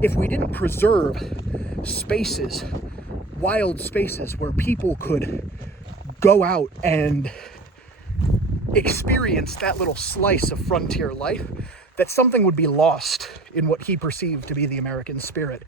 if we didn't preserve spaces, wild spaces where people could go out and experience that little slice of frontier life, that something would be lost in what he perceived to be the American spirit.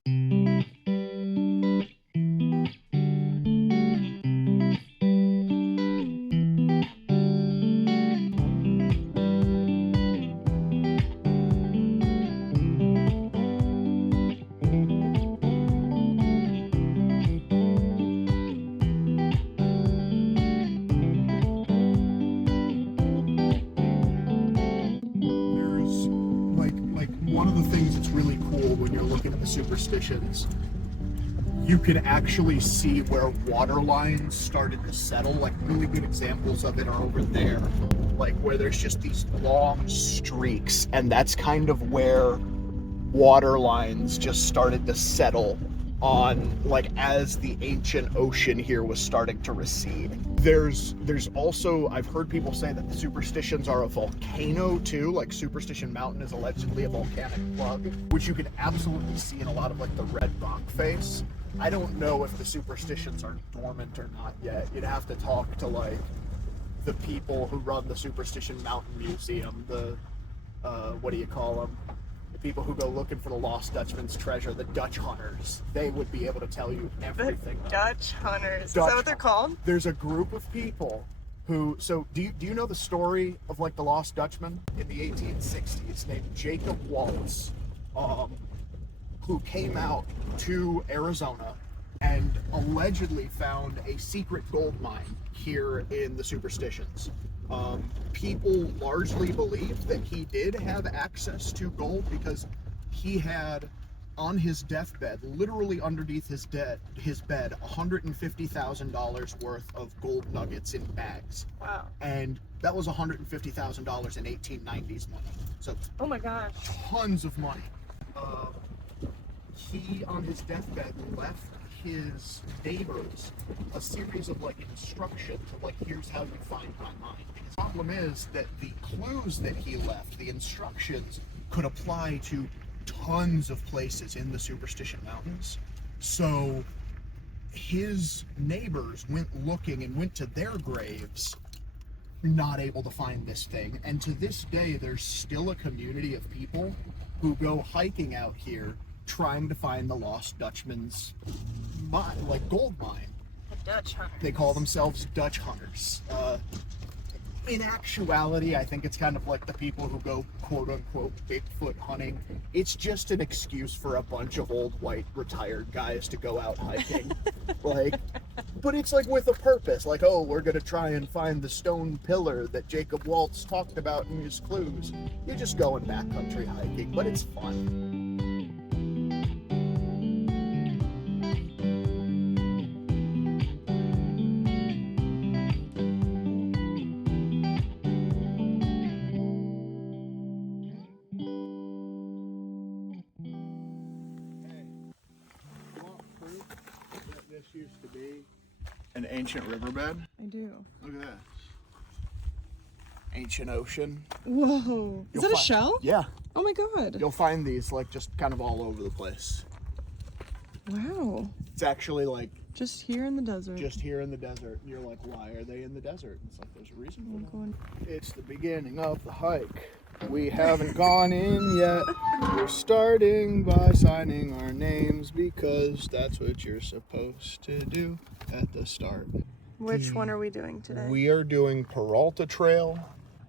One of the things that's really cool when you're looking at the superstitions, you can actually see where water lines started to settle. Like really good examples of it are over there, like where there's just these long streaks, and that's kind of where water lines just started to settle on, like as the ancient ocean here was starting to recede. There's also, I've heard people say that the superstitions are a volcano too, like Superstition Mountain is allegedly a volcanic plug, which you can absolutely see in a lot of like the red rock face. I don't know if the superstitions are dormant or not yet. You'd have to talk to like the people who run the Superstition Mountain Museum, the, what do you call them? People who go looking for the lost Dutchman's treasure, the Dutch hunters. They would be able to tell you everything. The Dutch hunters. Is that what they're called? There's a group of people who, so do you know the story of like the lost Dutchman in the 1860s named Jacob Waltz, who came out to Arizona and allegedly found a secret gold mine here in the Superstitions. People largely believe that he did have access to gold because he had on his deathbed, literally underneath his bed, $150,000 worth of gold nuggets in bags. Wow. And that was $150,000 in 1890s money. So, oh my gosh, tons of money. He, on his deathbed, left his neighbors a series of like instructions of like, here's how you find my mine. The problem is that the clues that he left, the instructions, could apply to tons of places in the Superstition Mountains. So his neighbors went looking and went to their graves, not able to find this thing. And to this day, there's still a community of people who go hiking out here trying to find the lost Dutchman's mine, like gold mine. the Dutch hunters. They call themselves Dutch hunters. In actuality, I think it's kind of like the people who go quote-unquote Bigfoot hunting. It's just an excuse for a bunch of old white retired guys to go out hiking. But it's like with a purpose. Like, oh, we're gonna try and find the stone pillar that Jacob Waltz talked about in his clues. You're just going backcountry hiking, but it's fun. Used to be an ancient riverbed. I do. Look at that. Ancient ocean. Whoa. Is that a shell? Yeah. Oh my god. You'll find these like just kind of all over the place. Wow. It's actually like just here in the desert. Just here in the desert. And you're like, why are they in the desert? And it's like, there's a reason for that. It's the beginning of the hike. We haven't gone in yet. We're starting by signing our names because that's what you're supposed to do at the start. Which one are we doing today? We are doing Peralta Trail.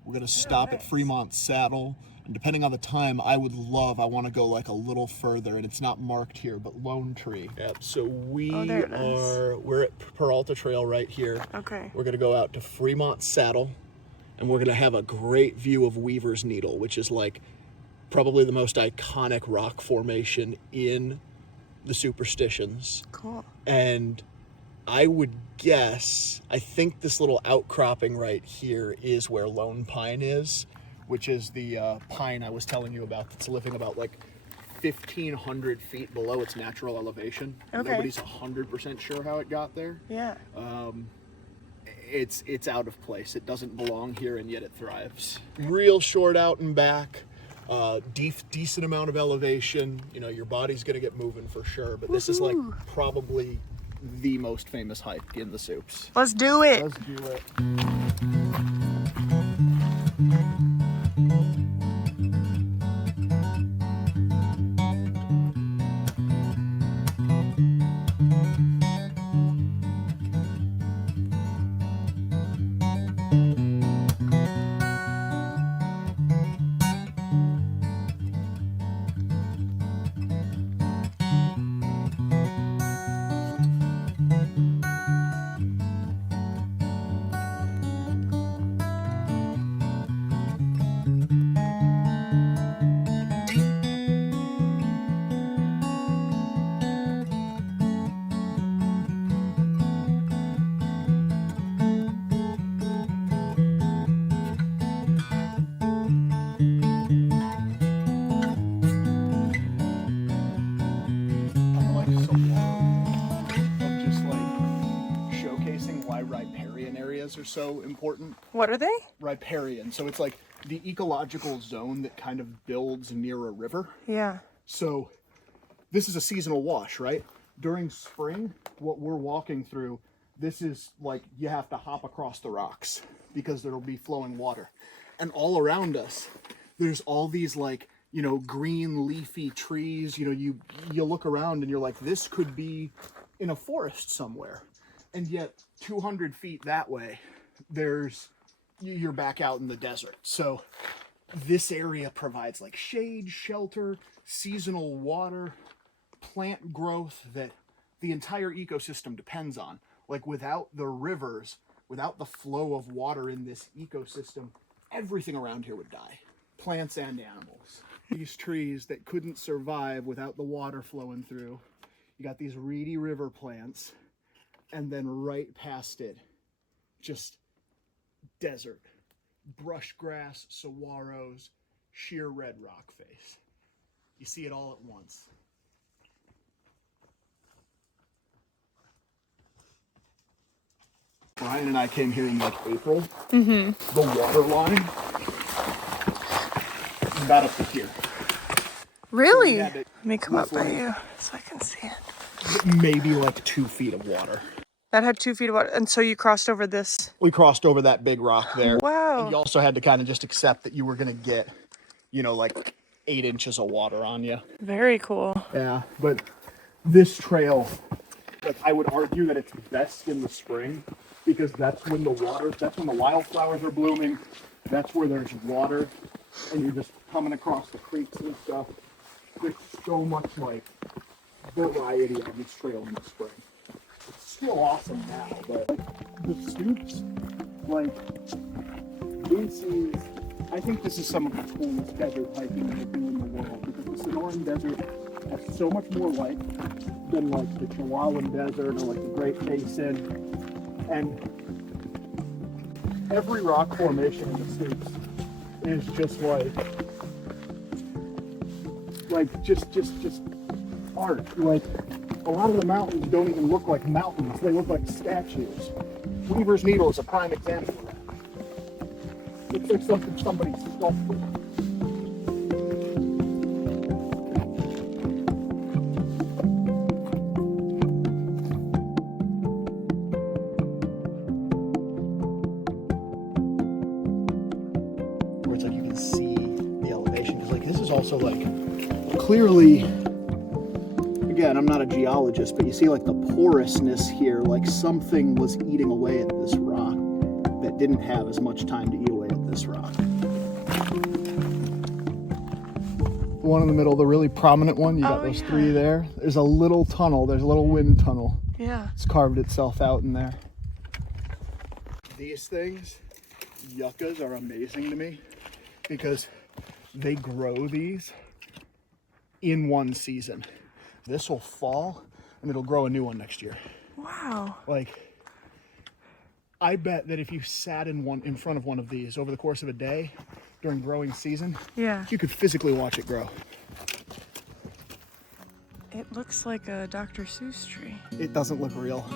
We're going to stop at Fremont Saddle. And depending on the time, I want to go like a little further, and it's not marked here, but Lone Tree. Yep, so we're at Peralta Trail right here. Okay. We're going to go out to Fremont Saddle. And we're going to have a great view of Weaver's Needle, which is like probably the most iconic rock formation in the Superstitions. Cool. And I would guess, I think this little outcropping right here is where Lone Pine is, which is the pine I was telling you about that's living about like 1,500 feet below its natural elevation. Okay. Nobody's 100% sure how it got there. Yeah. It's out of place. It doesn't belong here, and yet it thrives. Real short out and back. decent amount of elevation. You know, your body's gonna get moving for sure, but this is like probably the most famous hike in the Supes. Let's do it. Let's do it. Are so important. What are they? Riparian. So it's like the ecological zone that kind of builds near a river. Yeah. So this is a seasonal wash, right? During spring, what we're walking through, this is like you have to hop across the rocks because there'll be flowing water. And all around us, there's all these like, you know, green leafy trees. You know, you look around and you're like, this could be in a forest somewhere. And yet 200 feet that way, you're back out in the desert. So this area provides like shade, shelter, seasonal water, plant growth that the entire ecosystem depends on. Like without the rivers, without the flow of water in this ecosystem, everything around here would die. Plants and animals. These trees that couldn't survive without the water flowing through. You got these reedy river plants. And then right past it, just desert, brush grass, saguaros, sheer red rock face. You see it all at once. Brian and I came here in like April. The water line is about up to here. Really? So Let me come up by you so I can see it. Maybe like 2 feet of water. That had 2 feet of water. And so you crossed over this. We crossed over that big rock there. Wow. And you also had to kind of just accept that you were going to get, you know, like 8 inches of water on you. Very cool. Yeah, but this trail, like I would argue that it's best in the spring because that's when the wildflowers are blooming. That's where there's water and you're just coming across the creeks and stuff. There's so much like variety on this trail in the spring. It's still awesome now, but the Supes, like I think this is some of the coolest desert hiking you can do in the world because the Sonoran Desert has so much more life than like the Chihuahuan Desert or like the Great Basin, and every rock formation in the Supes is just just art. Like a lot of the mountains don't even look like mountains; they look like statues. Weaver's Needle is a prime example of that. It's like something somebody sculpted. Where it's like you can see the elevation, because like this is also like clearly, again, I'm not a geologist, but you see like the porousness here, like something was eating away at this rock that didn't have as much time to eat away at this rock. The one in the middle, the really prominent one, you got those three there. There's a little tunnel, there's a little wind tunnel. Yeah. It's carved itself out in there. These things, yuccas, are amazing to me because they grow these in one season. This will fall and it'll grow a new one next year. Wow. Like, I bet that if you sat in front of one of these over the course of a day during growing season, yeah, you could physically watch it grow. It looks like a Dr. Seuss tree. It doesn't look real.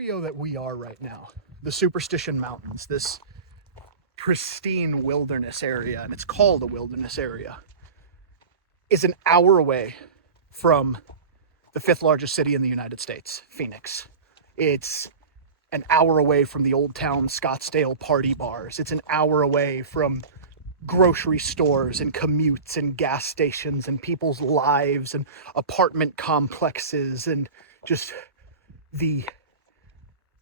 area that we are right now, the Superstition Mountains, this pristine wilderness area, and it's called a wilderness area, is an hour away from the 5th largest city in the United States, Phoenix. It's an hour away from the Old Town Scottsdale party bars. It's an hour away from grocery stores and commutes and gas stations and people's lives and apartment complexes and just the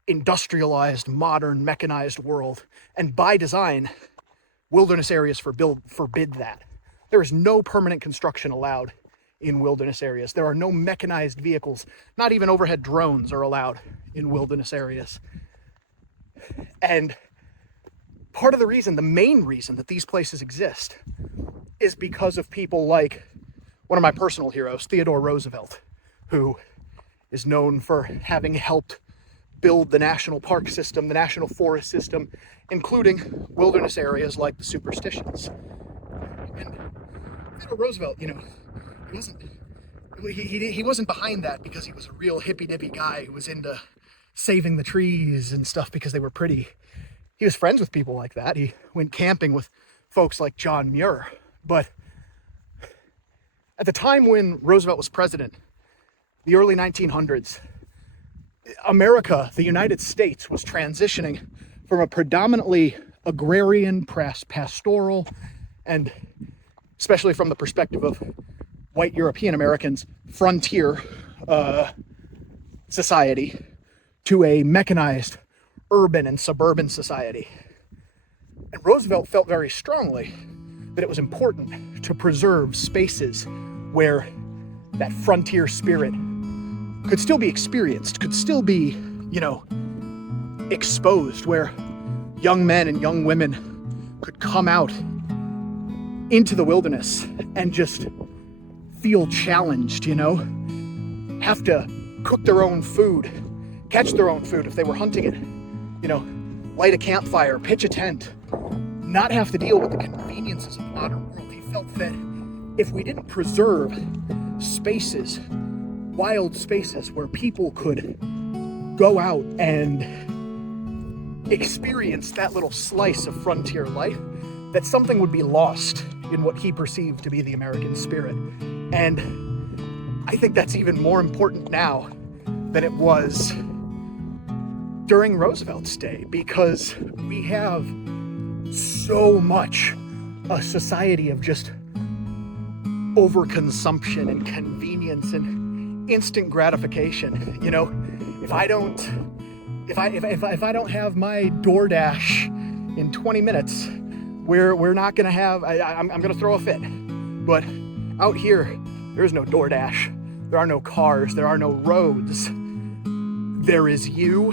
industrialized, modern, mechanized world. And by design, wilderness areas forbid that. There is no permanent construction allowed in wilderness areas. There are no mechanized vehicles. Not even overhead drones are allowed in wilderness areas. And part of the reason, the main reason that these places exist is because of people like one of my personal heroes, Theodore Roosevelt, who is known for having helped build the national park system, the national forest system, including wilderness areas like the Superstitions. And Theodore Roosevelt, he wasn't behind that because he was a real hippy-dippy guy who was into saving the trees and stuff because they were pretty. He was friends with people like that. He went camping with folks like John Muir. But at the time when Roosevelt was president, the early 1900s, America, the United States, was transitioning from a predominantly agrarian, pastoral, and especially from the perspective of white European Americans, frontier society to a mechanized urban and suburban society. And Roosevelt felt very strongly that it was important to preserve spaces where that frontier spirit could still be experienced, could still be, exposed, where young men and young women could come out into the wilderness and just feel challenged, have to cook their own food, catch their own food if they were hunting it, light a campfire, pitch a tent, not have to deal with the conveniences of the modern world. He felt that if we didn't preserve spaces, wild spaces where people could go out and experience that little slice of frontier life, that something would be lost in what he perceived to be the American spirit. And I think that's even more important now than it was during Roosevelt's day, because we have so much a society of just overconsumption and convenience and instant gratification. If I don't have my DoorDash in 20 minutes, we're not gonna have. I'm gonna throw a fit. But out here, there is no DoorDash. There are no cars. There are no roads. There is you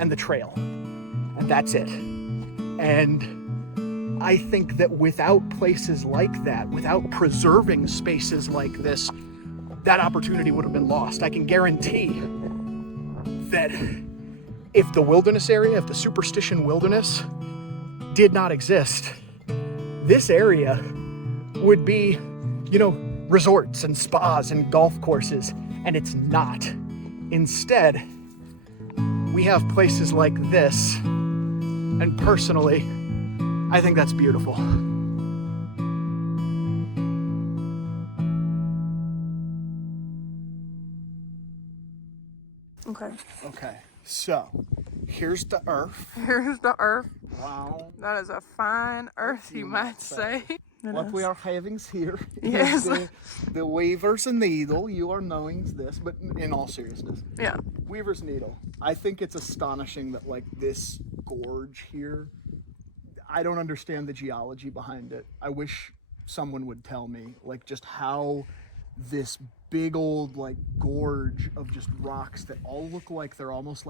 and the trail, and that's it. And I think that without places like that, without preserving spaces like this, that opportunity would have been lost. I can guarantee that if the wilderness area, if the Superstition Wilderness did not exist, this area would be, resorts and spas and golf courses, and it's not. Instead, we have places like this, and personally, I think that's beautiful. Okay, so here's the earth. Here's the earth. Wow. That is a fine earth, you might say. What we are having here Yes. is the Weaver's Needle. You are knowing this, but in all seriousness. Yeah. Weaver's Needle. I think it's astonishing that this gorge here, I don't understand the geology behind it. I wish someone would tell me just how this big old gorge of just rocks that all look like they're almost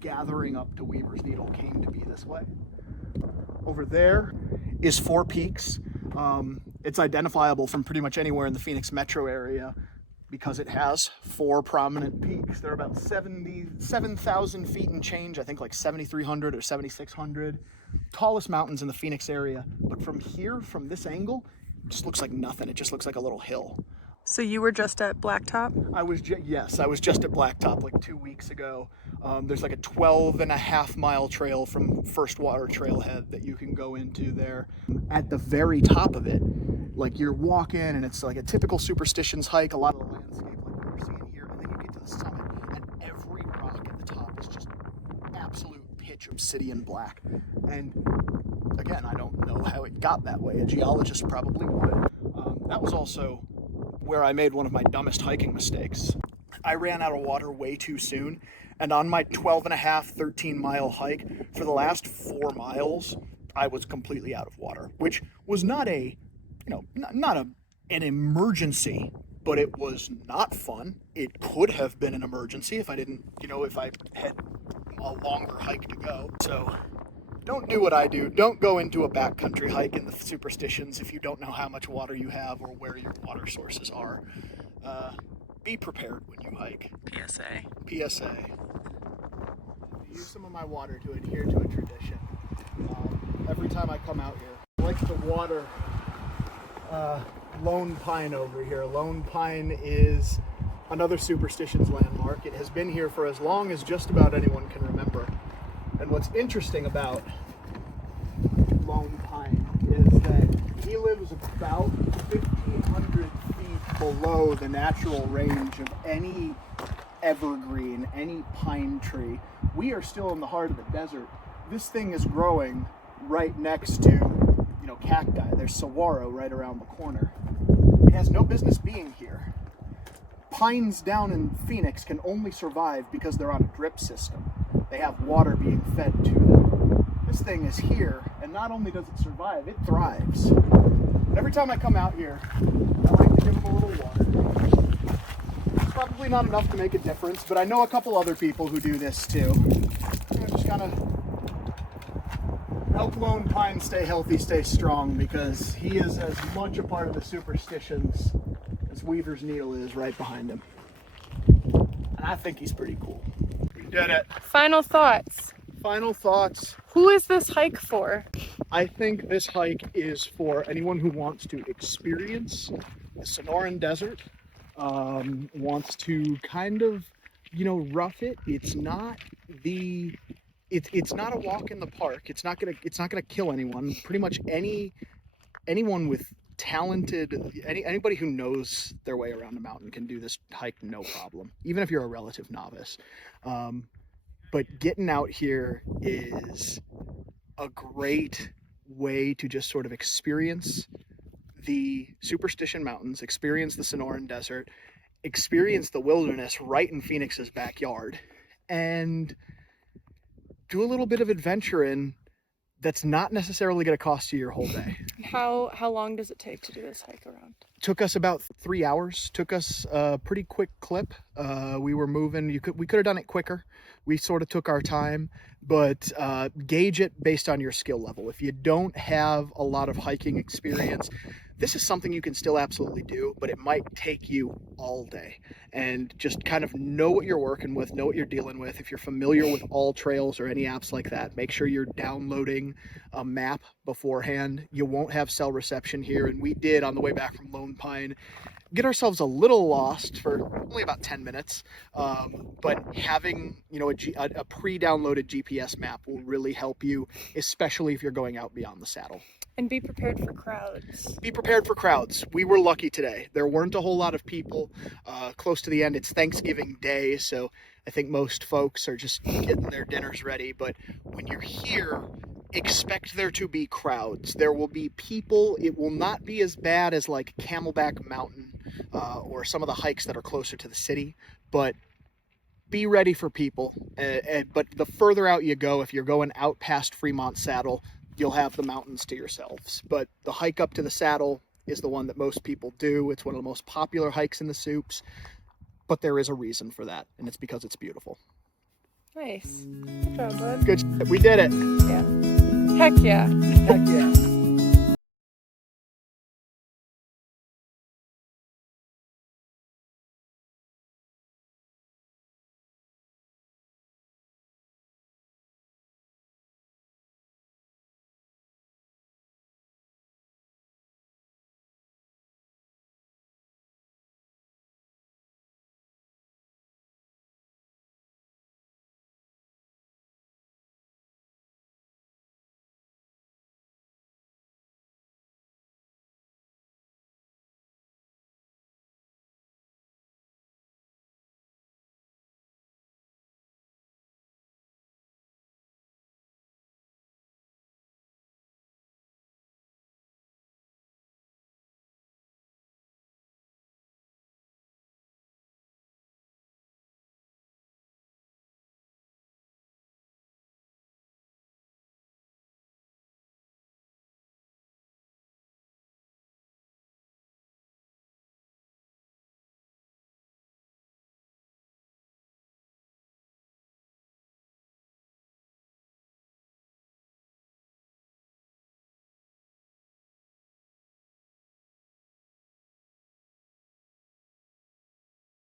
gathering up to Weaver's Needle came to be this way. Over there is Four Peaks. It's identifiable from pretty much anywhere in the Phoenix metro area because it has 4 prominent peaks. They're about 7,000 feet and change, I think 7,300 or 7,600. Tallest mountains in the Phoenix area. But from here, from this angle, it just looks like nothing. It just looks like a little hill. So you were just at Blacktop? Yes, I was just at Blacktop like 2 weeks ago. There's like a 12.5 mile trail from First Water Trailhead that you can go into there. At the very top of it, like you're walking and it's like a typical Superstitions hike, a lot of the landscape like what you're seeing here, and then you get to the summit and every rock at the top is just absolute pitch obsidian black. And again, I don't know how it got that way. A geologist probably would. That was also where I made one of my dumbest hiking mistakes. I ran out of water way too soon, and on my 12.5, 13-mile hike, for the last 4 miles, I was completely out of water, which was not an emergency, but it was not fun. It could have been an emergency if I had a longer hike to go. So don't do what I do. Don't go into a backcountry hike in the Superstitions if you don't know how much water you have or where your water sources are. Be prepared when you hike. PSA. Use some of my water to adhere to a tradition. Every time I come out here, I like to water Lone Pine over here. Lone Pine is another Superstitions landmark. It has been here for as long as just about anyone can remember. And what's interesting about Lone Pine is that he lives about 1,500 feet below the natural range of any evergreen, any pine tree. We are still in the heart of the desert. This thing is growing right next to, cacti. There's saguaro right around the corner. It has no business being here. Pines down in Phoenix can only survive because they're on a drip system. They have water being fed to them. This thing is here, and not only does it survive, it thrives. Every time I come out here, I like to give them a little water. It's probably not enough to make a difference, but I know a couple other people who do this too. Just kind of help Lone Pine stay healthy, stay strong, because he is as much a part of the Superstitions as Weaver's Needle is right behind him. And I think he's pretty cool. We did it. Final thoughts. Final thoughts. Who is this hike for? I think this hike is for anyone who wants to experience the Sonoran Desert, wants to kind of, rough it. It's not a walk in the park. It's not gonna kill anyone. Pretty much anyone with anybody who knows their way around a mountain can do this hike no problem, even if you're a relative novice. But getting out here is a great way to just sort of experience the Superstition Mountains, experience the Sonoran Desert, experience the wilderness right in Phoenix's backyard, and do a little bit of adventuring that's not necessarily going to cost you your whole day. How long does it take to do this hike around? Took us about 3 hours. Took us a pretty quick clip. We were moving. We could have done it quicker. We sort of took our time, but gauge it based on your skill level. If you don't have a lot of hiking experience, this is something you can still absolutely do, but it might take you all day. And just kind of know what you're working with, know what you're dealing with. If you're familiar with All Trails or any apps like that, make sure you're downloading a map beforehand. You won't have cell reception here, and we did on the way back from Lone Pine get ourselves a little lost for only about 10 minutes, but having a pre-downloaded GPS map will really help you, especially if you're going out beyond the saddle. And be prepared for crowds. Be prepared for crowds. We were lucky today. There weren't a whole lot of people. Close to the end, it's Thanksgiving Day, so I think most folks are just getting their dinners ready. But when you're here, expect there to be crowds. There will be people. It will not be as bad as like Camelback Mountain or some of the hikes that are closer to the city, but be ready for people. But the further out you go, if you're going out past Fremont Saddle, you'll have the mountains to yourselves. But the hike up to the saddle is the one that most people do. It's one of the most popular hikes in the Supes, but there is a reason for that, and it's because it's beautiful. Nice. Good job, bud. Good. We did it. Yeah. Heck yeah. Heck yeah.